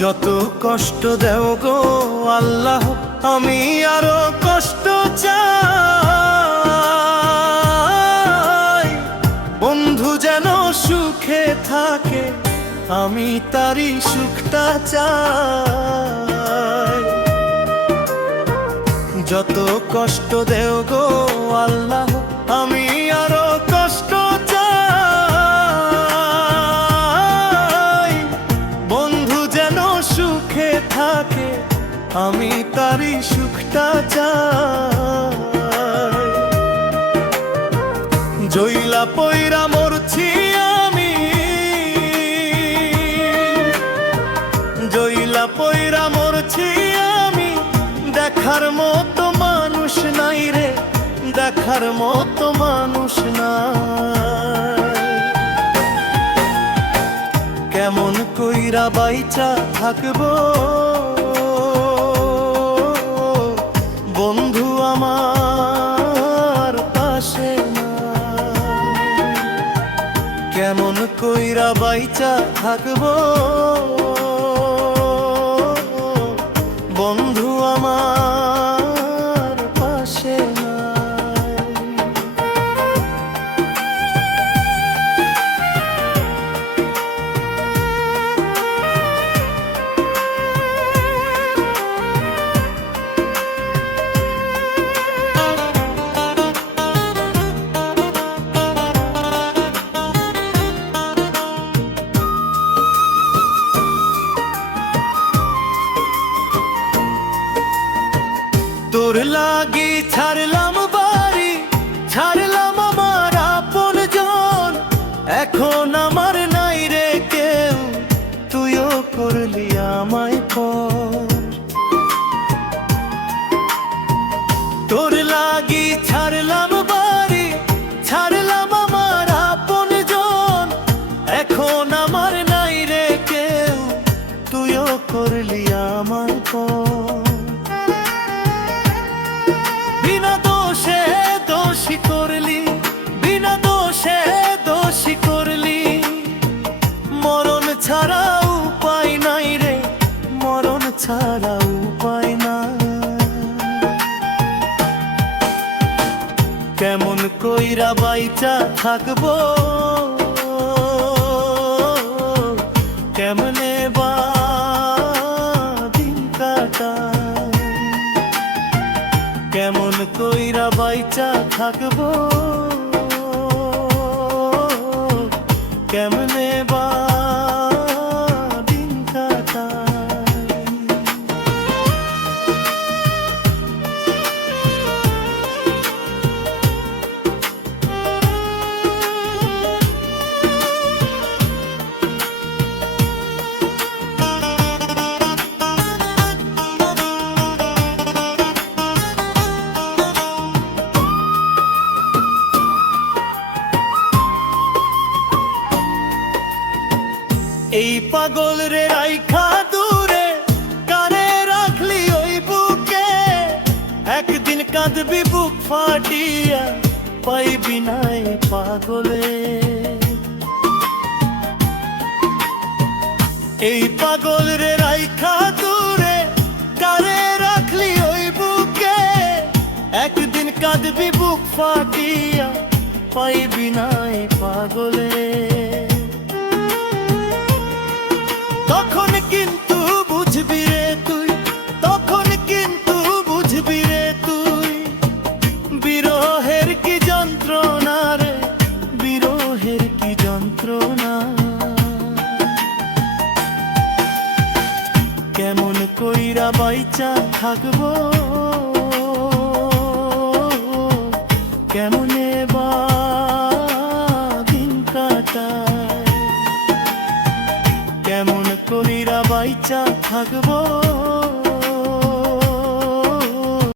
যত কষ্ট দেও গো আল্লাহ, আমি আরো কষ্ট চাই। বন্ধু যেন সুখে থাকে, আমি তারই সুখটা চাই। যত কষ্ট দেও গো আল্লাহ, আমি আরো কষ্ট চাই। বন্ধু যেন সুখে থাকে, আমি তারই সুখটা চাই। জইলা পইরা মরছি আমি, জইলা পইরা মরছি আমি, দেখার মতো মানুষ নাই রে, দেখার মতো মানুষ নাই। কেমন কইরা বাইচা থাকবো বন্ধু আমার পাশে নাই। কেমন কইরা বাইচা থাকবো বন্ধু আমার পাশে নাই। তোর লাগি ছাড়লাম বাড়ি, ছাড়লাম আমার আপনজন, এখন আমার নাই রে কেউ, তুইও করলি আমায় পর। তোর লাগি ছাড়লাম বাড়ি, ছাড়লাম আমার আপনজন, এখন আমার নাই রে কেউ, তুইও করলি আমায় পর। বিনা দোষে দোষী করলি, বিনা দোষে দোষী করলি, মরণ ছাড়া উপায় নাই রে, মরণ ছাড়া উপায় নাই। কেমন কইরা বাইচা থাকবো, কেমনে বা দিন কাটাই, কেমন কইরা বাইচা থাকবো, কেমনে বা দিন কাটাই। এই পাগল রে রাইখা দূরে, কারে রাখলি ওই বুকে, একদিন কাঁদবি বুক ফাটিয়া, পাইবি নাই পাগলে। এই পাগল রে রাইখা দূরে, কারে রাখলি ওই বুকে, একদিন কাঁদবি বুক ফাটিয়া, পাইবি নাই পাগলে। তখন কিন্তু বুঝবি রে তুই, তখন কিন্তু বুঝবি রে তুই, বিরহের কি যন্ত্রণা রে, বিরহের কি যন্ত্রণা। কেমন কইরা বাইচা থাকবো, কেমনে বা দিন কাটাই, কেমন কইরা বাইচা থাকবো।